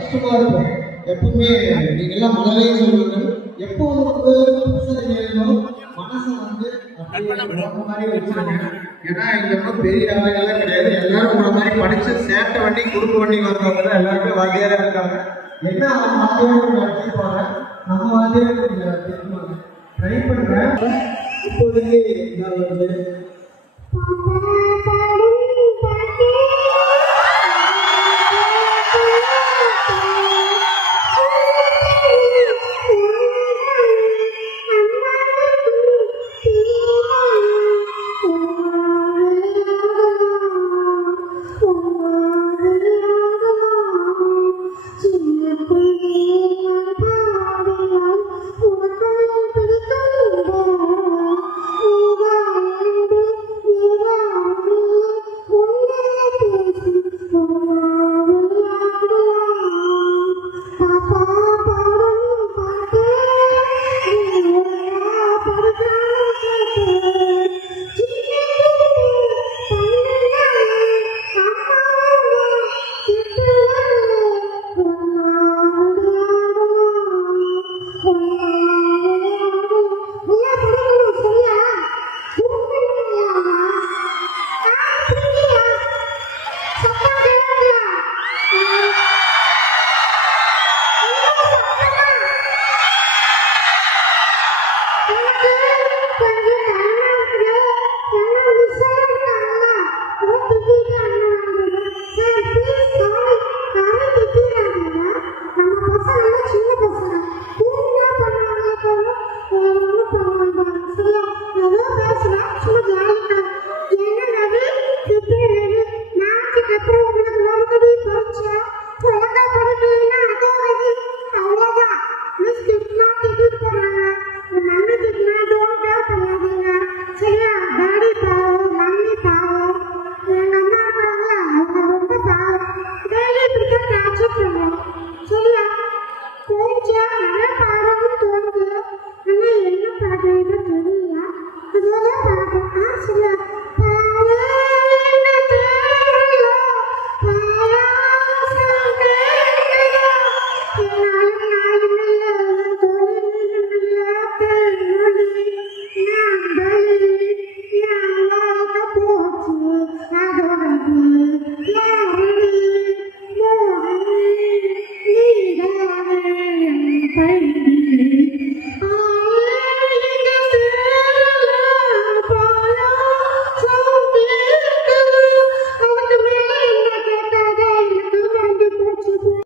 கஷ்டமா இருக்கும். எப்பவுமே நீங்க எல்லாம் முதலே சொல்லுங்கள், எப்போ வந்து புத்தகம் எழுதணும் மனசை வந்து மாதிரி வச்சுக்கோங்க. ஏன்னா இங்க ஒன்றும் பெரிய வேலைகள்லாம் கிடையாது. எல்லாரும் உங்களை மாதிரி படிச்சு சேட்டை வண்டி குறுக்கு வண்டி வர்றவங்க தான் எல்லாருமே வாத்தியாரா இருக்காங்க. என்ன வாத்தியாரும் வச்சிருப்பாங்க, நம்ம வாத்தியாரும் தெரிஞ்சுவாங்க. ட்ரை பண்றேன். இப்போதைக்கு நான் வந்து